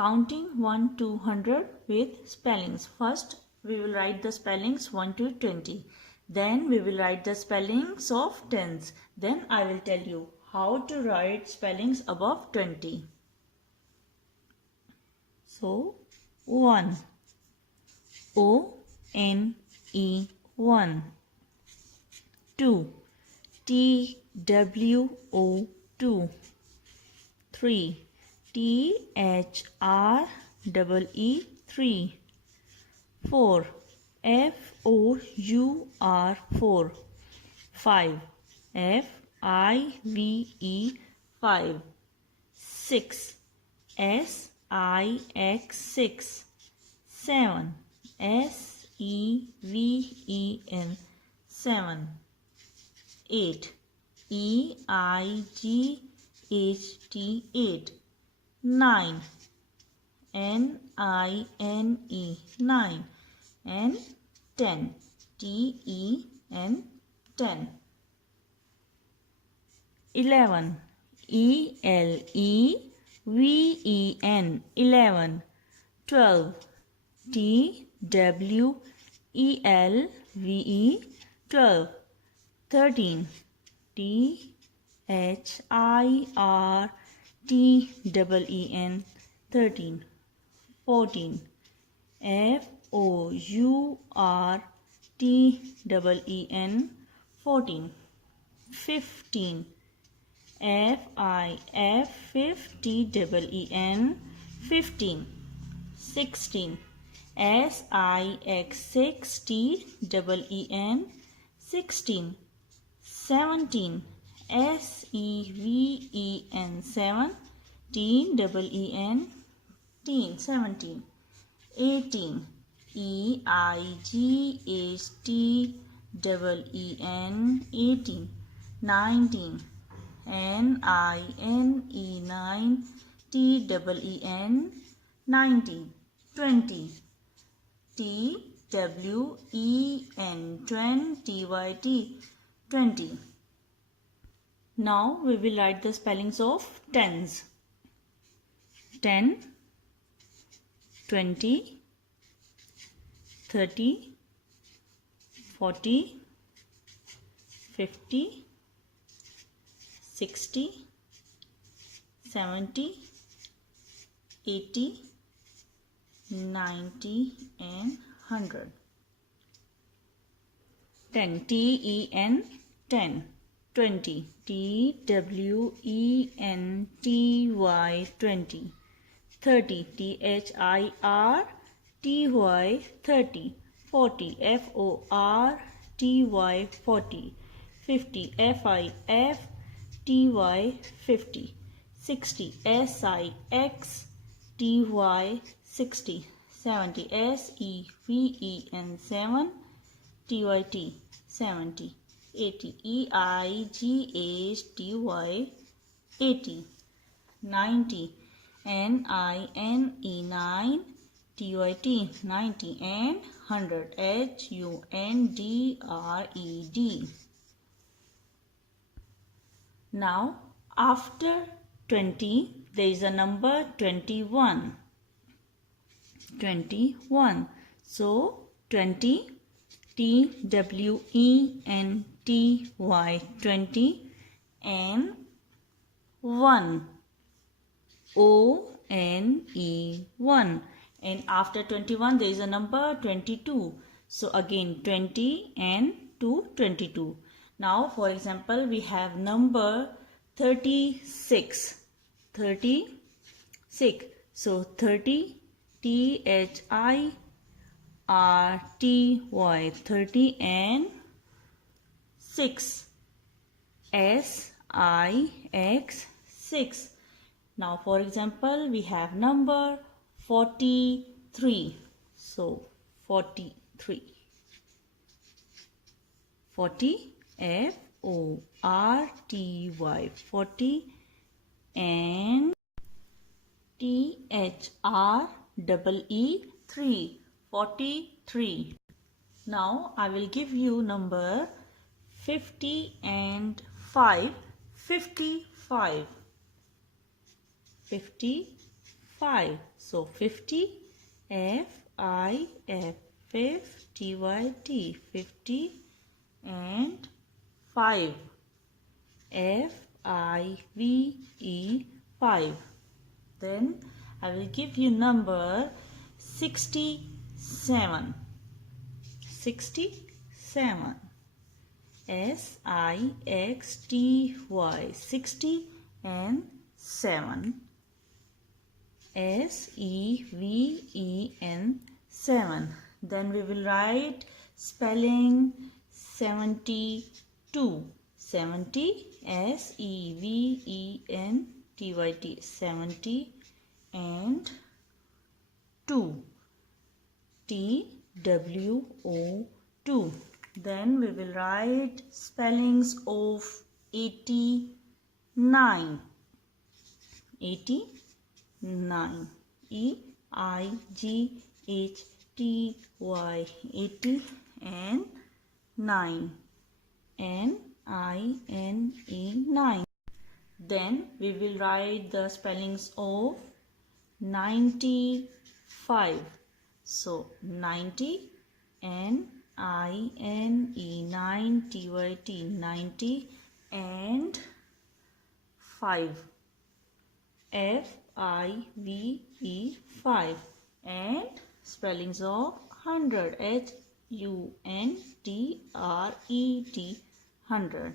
counting 1 to 100 with spellings. First we will write the spellings 1 to 20. Then we will write the spellings of tens. Then I will tell you how to write spellings above 20. So 1, O-N-E 1. 2, T-W-O 2. 3, T-H-R-E-E 3. 4, F-O-U-R 4. 5, F-I-V-E 5. 6, S-I-X 6. 7, S-E-V-E-N 7. 8, E-I-G-H-T 8. 9, N-I-N-E 9. And 10, T-E-N 10. 11, E-L-E-V-E-N 11. 12, T-W-E-L-V-E 12. 13, T-H-I-R-T-E-E-N 13. 14, F-O-U-R-T-E-E-N 14. 15, F-I-F-T-E-E-N 15. 16, S-I-X-6-T-E-E-N 16. 17, S-E-V-E-N 7 T-E-E-N 17. 18, E-I-G-H-T-E-E-N 18. 19, N-I-N-E 9 T-E-E-N 19. 20, T-W-E-N 20 20. Now we will write the spellings of tens. 10, 20, 30, 40, 50, 60, 70, 80, 90 and 100. 10, T-E-N 10. 20, T-W-E-N-T-Y 20. 30, T-H-I-R-T-Y 30. 40, F-O-R-T-Y 40. 50, F-I-F-T-Y 50. 60, S-I-X-T-Y 60. 70, S-E-V-E-N 7 T-Y-T 70. 80, E-I-G-H-T-Y 80. 90, N-I-N-E 9 T-Y-T 90. And 100, H-U-N-D-R-E-D. Now after 20 there is a number 21. 21. So 20, T-W-E-N-T-Y 20 and 1, O-N-E 1. And after 21 there is a number 22. So again 20 and 2 22. Now for example we have number 36. 36. So 30, T-H-I-R-T-Y 30 and 6, S-I-X 6. Now for example we have number 43. So 43. 40, F-O-R-T-Y 40 and T-H-R-E-E 3 43. Now I will give you number 50 and 5 55. 55. 5. So 50, F-I-F, 50 and 5, F-I-V-E, 5. Then I will give you number 67. 67. S-I-X-T-Y, 60 and 7. S-E-V-E-N, 7. Then we will write spelling 72. 70, S-E-V-E-N-T-Y-T, 70 and 2, T-W-O-2. Then we will write spellings of 89. 89, E-I-G-H-T-Y, 80 and 9, N-I-N-E, 9. Then we will write the spellings of 95. So 90, N-I-N-E, 9, T-Y-T, 90 and 5, F-I-V-E, 5. And spellings of 100, H-U-N-D-R-E-T, 100.